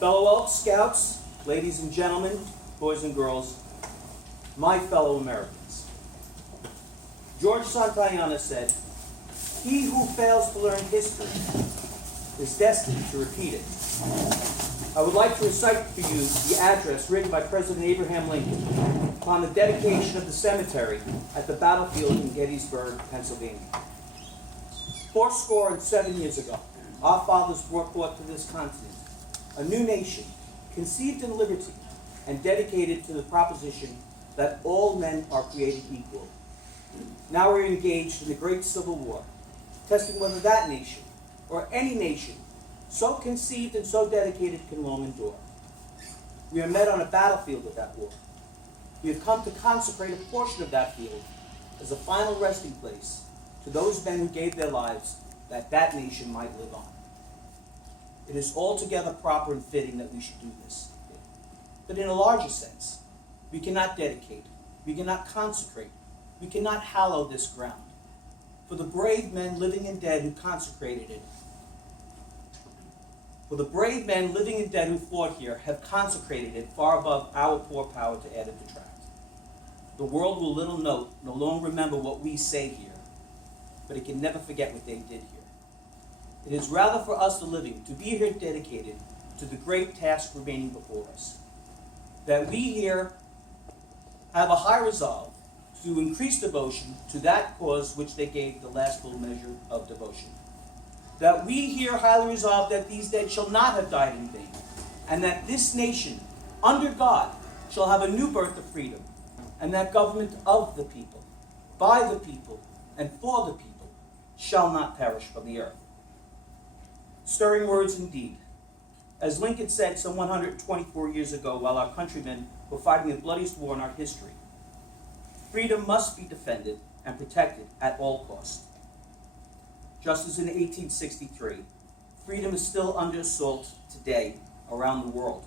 Fellow Elks Scouts, ladies and gentlemen, boys and girls, my fellow Americans. George Santayana said, "He who fails to learn history is destined to repeat it." I would like to recite for you the address written by President Abraham Lincoln upon the dedication of the cemetery at the battlefield in Gettysburg, Pennsylvania. 7 years ago, our fathers brought forth to this continent a new nation, conceived in liberty and dedicated to the proposition that all men are created equal. Now we're engaged in the great Civil War, testing whether that nation, or any nation, so conceived and so dedicated can long endure. We are met on a battlefield of that war. We have come to consecrate a portion of that field as a final resting place to those men who gave their lives that that nation might live on. It is altogether proper and fitting that we should do this. But in a larger sense, we cannot dedicate, we cannot consecrate, we cannot hallow this ground. For the brave men living and dead who consecrated it, for the brave men living and dead who fought here have consecrated it far above our poor power to add or detract. The world will little note, no longer remember what we say here, but it can never forget what they did here. It is rather for us, the living, to be here dedicated to the great task remaining before us, that we here have a high resolve to increase devotion to that cause which they gave the last full measure of devotion. That we here highly resolve that these dead shall not have died in vain, and that this nation, under God, shall have a new birth of freedom, and that government of the people, by the people, and for the people, shall not perish from the earth. Stirring words indeed. As Lincoln said some 124 years ago while our countrymen were fighting the bloodiest war in our history, freedom must be defended and protected at all costs. Just as in 1863, freedom is still under assault today around the world.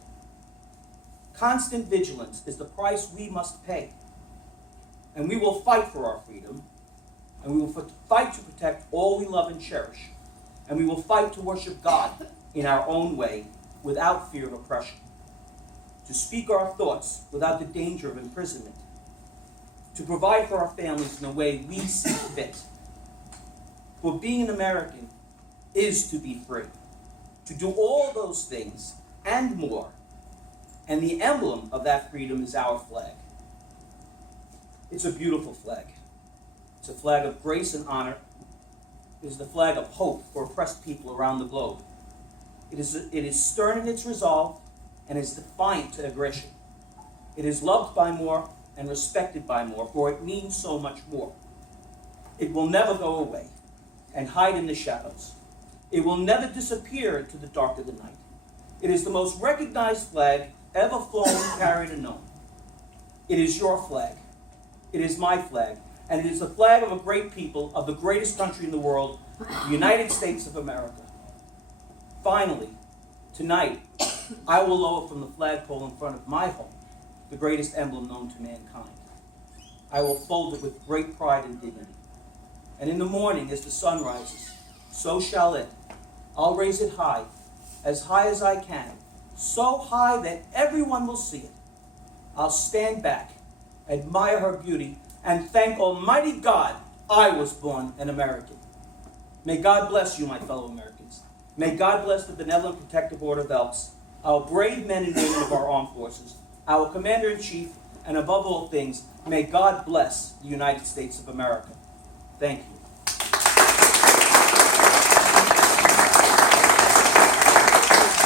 Constant vigilance is the price we must pay. And we will fight for our freedom, and we will fight to protect all we love and cherish, and we will fight to worship God in our own way without fear of oppression, to speak our thoughts without the danger of imprisonment, to provide for our families in the way we see fit. For being an American is to be free, to do all those things and more. And the emblem of that freedom is our flag. It's a beautiful flag. It's a flag of grace and honor. It is the flag of hope for oppressed people around the globe. It is stern in its resolve and is defiant to aggression. It is loved by more and respected by more, for it means so much more. It will never go away and hide in the shadows. It will never disappear into the dark of the night. It is the most recognized flag ever flown, carried, and known. It is your flag. It is my flag. And it is the flag of a great people, of the greatest country in the world, the United States of America. Finally, tonight, I will lower from the flagpole in front of my home the greatest emblem known to mankind. I will fold it with great pride and dignity. And in the morning, as the sun rises, so shall it. I'll raise it high as I can, so high that everyone will see it. I'll stand back, admire her beauty, and thank Almighty God I was born an American. May God bless you, my fellow Americans. May God bless the benevolent protective order of Elks, our brave men and women of our armed forces, our Commander-in-Chief, and above all things, may God bless the United States of America. Thank you.